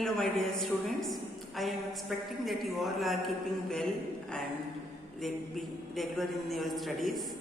Hello my dear students, I am expecting that you all are keeping well and being regular in your studies.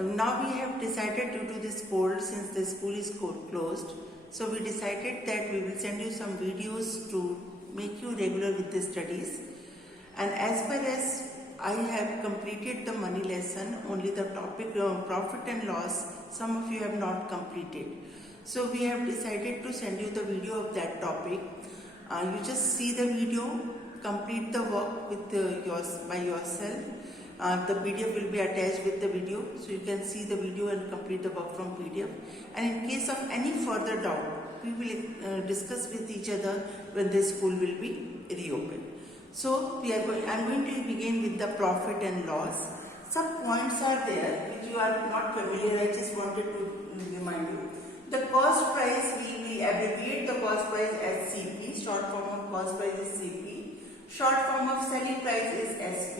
Now we have decided due to this cold, since the school is closed, so we decided that we will send you some videos to make you regular with the studies. And as far as I have completed the money lesson, only the topic profit and loss, some of you have not completed. So we have decided to send you the video of that topic. You just see the video, complete the work with by yourself. The PDF will be attached with the video, so you can see the video and complete the work from PDF. And in case of any further doubt, we will discuss with each other when the school will be reopened. So I'm going to begin with the profit and loss. Some points are there which you are not familiar. I just wanted to remind you. The cost price, we abbreviate the cost price as CP. Short form of cost price is CP. Short form of selling price is SP.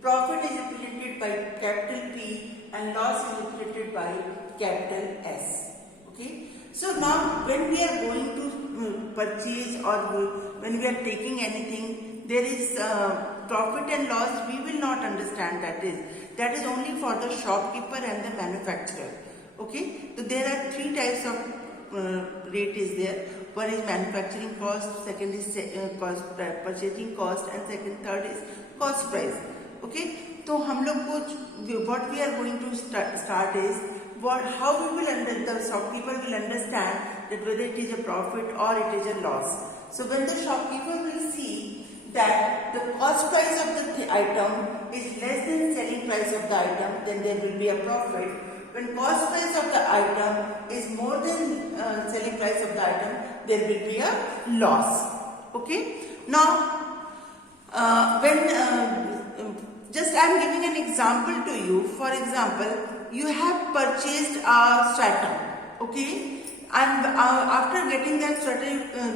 Profit is represented by capital P and loss is represented by capital S. Okay. So now when we are going to purchase or when we are taking anything, there is profit and loss. We will not understand that is. That is only for the shopkeeper and the manufacturer. Okay, so there are three types of rate is there. One is manufacturing cost, second is purchasing cost, and third is cost price. Okay, so हम लोग को what we are going to start is how we will the shopkeeper will understand that whether it is a profit or it is a loss. So when the shopkeeper will see that the cost price of the item is less than selling price of the item, then there will be a profit. When cost price of the item is more than selling price of the item, there will be a loss. Okay. Now, just I am giving an example to you. For example, you have purchased a sweater. Okay. And after getting that sweater,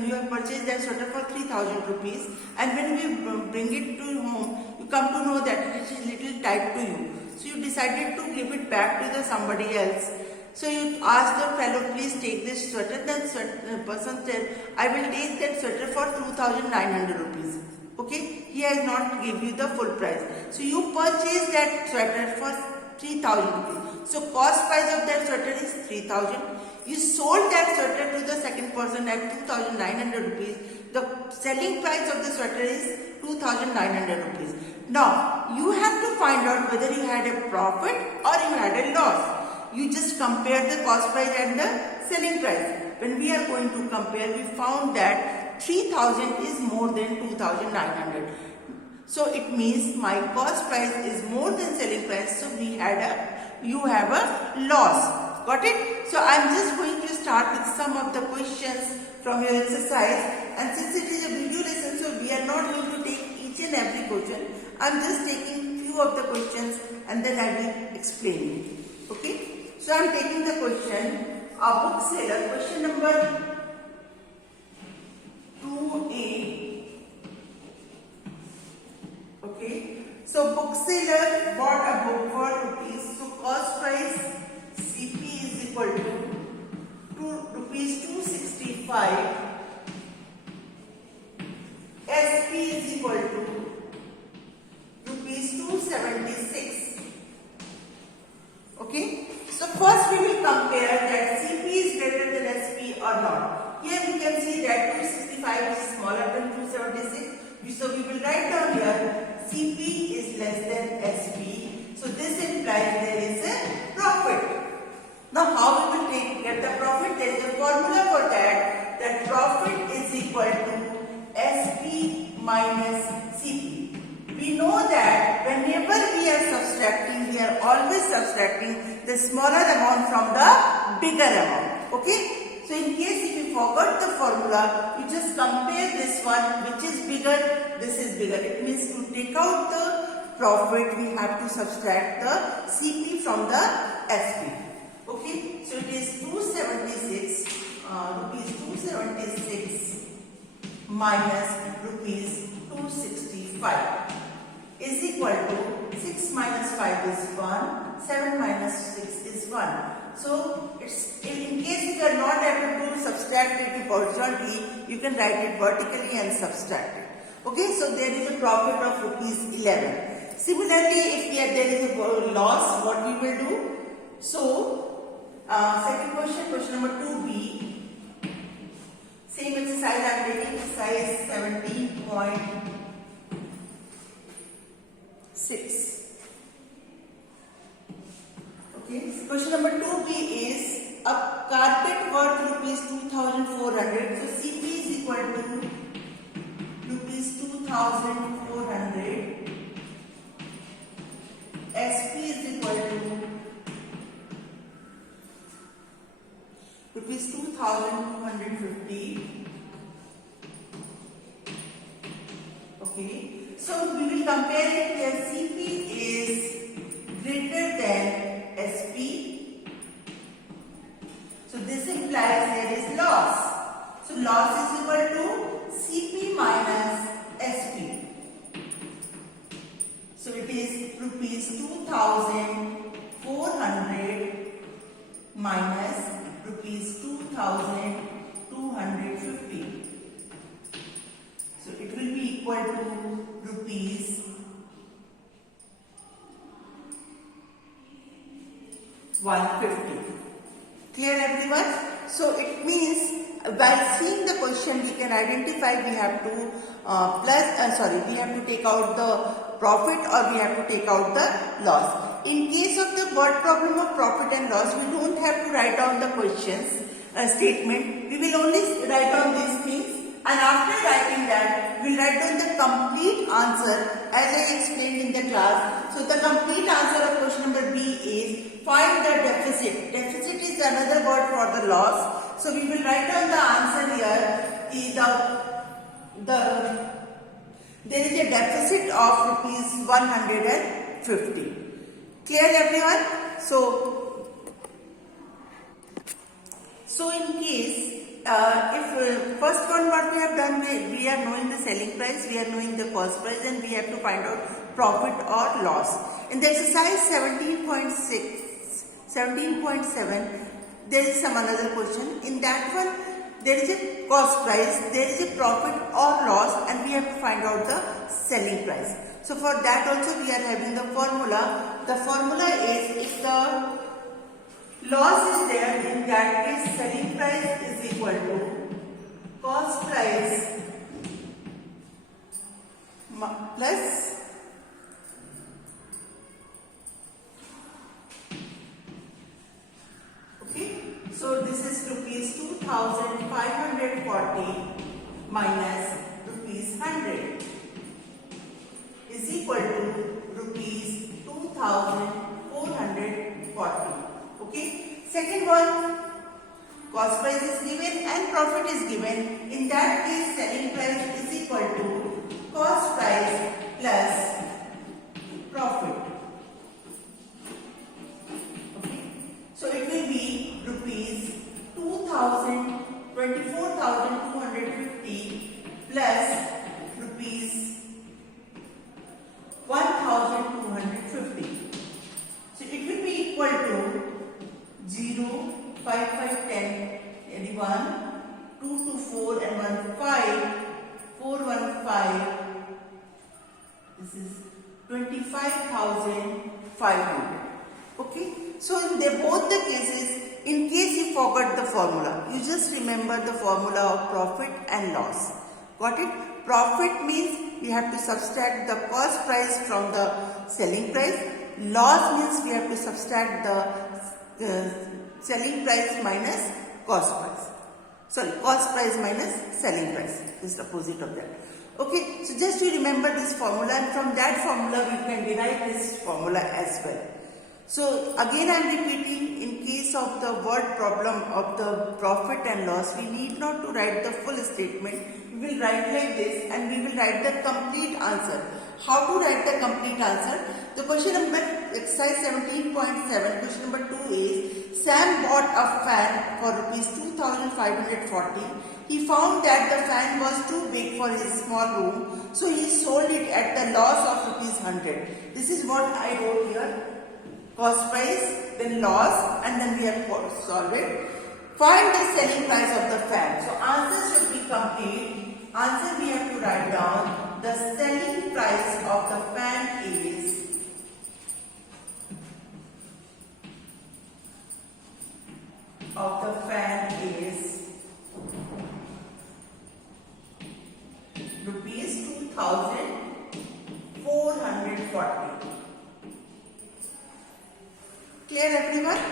you have purchased that sweater for 3,000 rupees. And when we bring it to home, you come to know that it is little tight to you. So you decided to give it back to somebody else. So you asked the fellow, please take this sweater. Then the person said, I will take that sweater for 2,900 rupees. Okay, he has not give you the full price. So you purchased that sweater for 3,000 rupees. So cost price of that sweater is 3,000. You sold that sweater to the second person at 2,900 rupees. The selling price of the sweater is 2,900 rupees. Now, you have to find out whether you had a profit or you had a loss. You just compare the cost price and the selling price. When we are going to compare, we found that 3,000 is more than 2,900. So it means my cost price is more than selling price. So you have a loss. Got it? So I am just going to start with some of the questions from your exercise. And since it is a video lesson, so we are not going to take each and every question. I am just taking few of the questions and then I will explain it. Okay? So I am taking the question, a bookseller, question number 2A. Okay? So bookseller bought a book for rupees. So cost price CP is equal to rupees 265. SP is equal to rupees 276. Okay. So first we will compare that CP is greater than SP or not. Here we can see that 265 is smaller than 276. So we will write down here CP is less than SP. So this implies there is a profit. Now how we will get the profit? There is a formula for that. That profit is equal to SP minus CP. We know that whenever we are subtracting, we are always subtracting the smaller amount from the bigger amount. Okay? So in case if you forgot the formula, you just compare this one, which is bigger, this is bigger. It means to take out the profit, we have to subtract the CP from the SP. Okay? So it is 276, rupees 276 minus rupees 265 is equal to 6 minus 5 is 1, 7 minus 6 is 1. So it's in case if you are not able to subtract it horizontally, you can write it vertically and subtract it. Okay, so there is a profit of rupees 11. Similarly, if there is a loss, what we will do? So, second question number 2b. Same exercise I am taking, exercise 17.6. Okay, so question number 2b is a carpet worth rupees 2,400. So CP is equal to rupees 2,400. SP is equal to rupees 2,250. Okay, so we will compare it where CP is greater than SP. So this implies there is loss. So loss is equal to CP minus SP. So it is rupees 2,400 minus rupees 2,250. So it will be equal to rupees 150. Clear everyone? So it means by seeing the question we can identify we have to we have to take out the profit or we have to take out the loss. In case of the word problem of profit and loss, we don't have to write down the questions statement. We will only write down these things, and after writing that, we will write down the complete answer as I explained in the class. So the complete answer of question number B is find the deficit. Deficit is another word for the loss. So we will write down the answer here. There is a deficit of rupees 150. Clear everyone? So in case if first one what we have done, we are knowing the selling price, we are knowing the cost price, and we have to find out profit or loss. In the exercise 17.7, there is some another question. In that one, there is a cost price, there is a profit or loss, and we have to find out the selling price. So for that also we are having the formula. The formula is if the loss is there, in that case selling price is equal to cost price plus so this is rupees 2,540 minus rupees 100 is equal to rupees 2,440. Okay. Second one, cost price is given and profit is given. In that case, selling price is equal to cost price plus profit. Okay. So it will be rupees 24,250 plus rupees 1,250. So it will be equal to 0, 5, 5, 10, 81, 2 to 4 and 1, 5, 4, 1, 5. This is 25,500. Okay. So in both the cases, in case you forgot the formula, you just remember the formula of profit and loss. Got it? Profit means we have to subtract the cost price from the selling price. Loss means we have to subtract the selling price minus cost price. Sorry, cost price minus selling price. This is the opposite of that. Okay, so just you remember this formula, and from that formula we can derive this formula as well. So again I am repeating, in case of the word problem of the profit and loss, we need not to write the full statement. We will write like this and we will write the complete answer. How to write the complete answer? The question number, exercise 17.7, question number 2 is, Sam bought a fan for rupees 2,540. He found that the fan was too big for his small room, so he sold it at the loss of rupees 100. This is what I wrote here. cost price, then loss, and then we have solved it. Find the selling price of the fan. So answer should be complete. Answer we have to write down. The selling price of the fan is rupees 2,440. Clear everyone?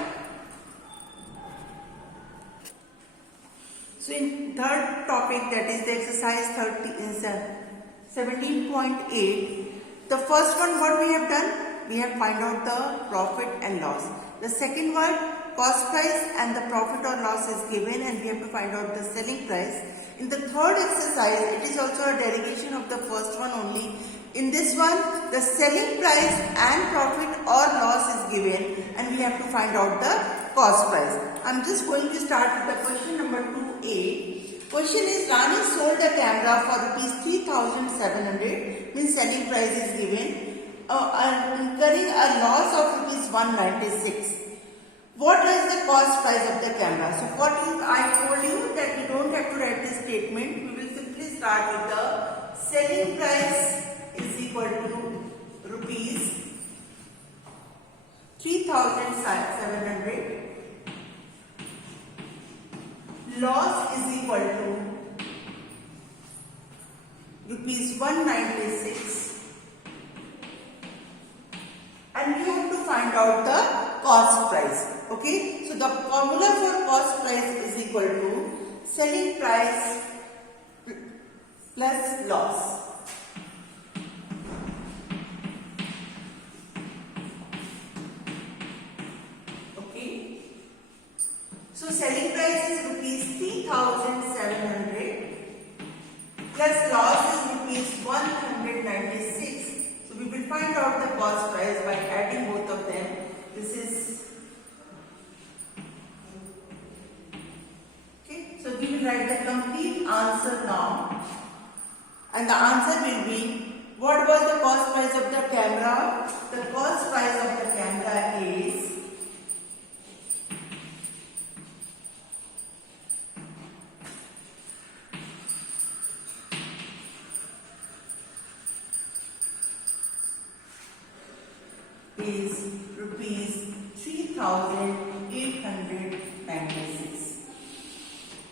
So in third topic, that is the exercise 17.8, the first one what we have done, we have find out the profit and loss. The second one, cost price and the profit or loss is given and we have to find out the selling price. In the third exercise, it is also a derivation of the first one only. In this one, the selling price and profit or loss is given and we have to find out the cost price. I am just going to start with the question number 2A. Question is, Rani sold a camera for rupees 3,700, means selling price is given, incurring a loss of rupees 196. What is the cost price of the camera? So what I told you that we don't have to write this statement. We will simply start with the selling price is equal to rupees 3,700. Loss is equal to rupees 196. And we have to find out the cost price. Okay, so the formula for cost price is equal to selling price plus loss. Okay, so selling price is rupees 3,700 plus loss is rupees 196. So we will find out the cost price by adding both of them. This is okay. So we will write the complete answer now, and the answer will be, what was the cost price of the camera? The cost price of the camera is rupees 3,896.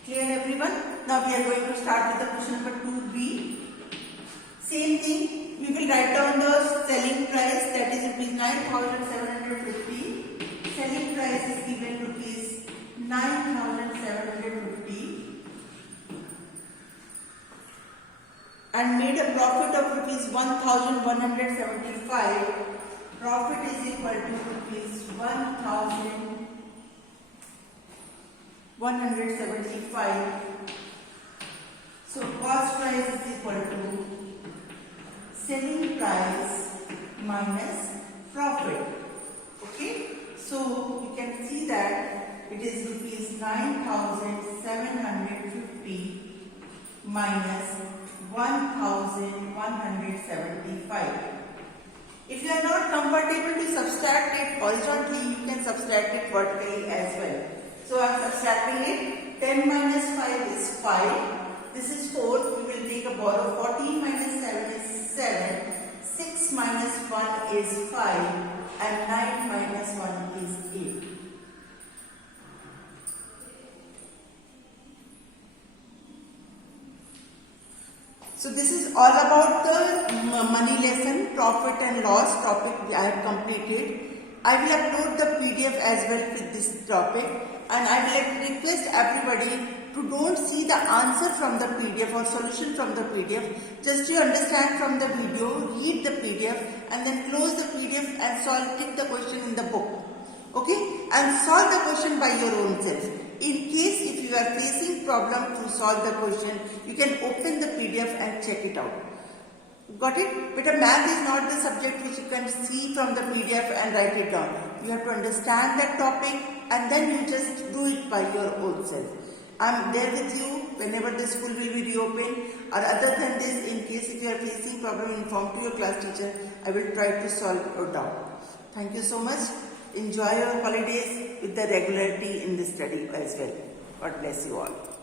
Clear everyone? Now we are going to start with the question number 2B. Same thing, we will write down the selling price, that is rupees 9,750. Selling price is given rupees 9,750 and made a profit of rupees 1,175. Profit is equal to rupees 1,175. So cost price is equal to selling price minus profit. Okay, so you can see that it is rupees 9,750 minus 1,175. If you are not comfortable to subtract it horizontally, you can subtract it vertically as well. So I am subtracting it. 10 minus 5 is 5. This is 4. We will take a borrow. 14 minus 7 is 7. 6 minus 1 is 5. And 9 minus 1 is 8. So this is all about the money lesson, profit and loss topic I have completed. I will upload the PDF as well with this topic, and I will request everybody to don't see the answer from the PDF or solution from the PDF. Just you understand from the video, read the PDF and then close the PDF and take the question in the book. Okay, and solve the question by your own self. In case if you are facing problem to solve the question, you can open the PDF and check it out. Got it? But math is not the subject which you can see from the PDF and write it down. You have to understand that topic and then you just do it by your own self. I am there with you whenever the school will be reopened, or other than this, in case if you are facing problem, inform to your class teacher. I will try to solve your doubt. Thank you so much. enjoy your holidays with the regularity in the study as well. God bless you all.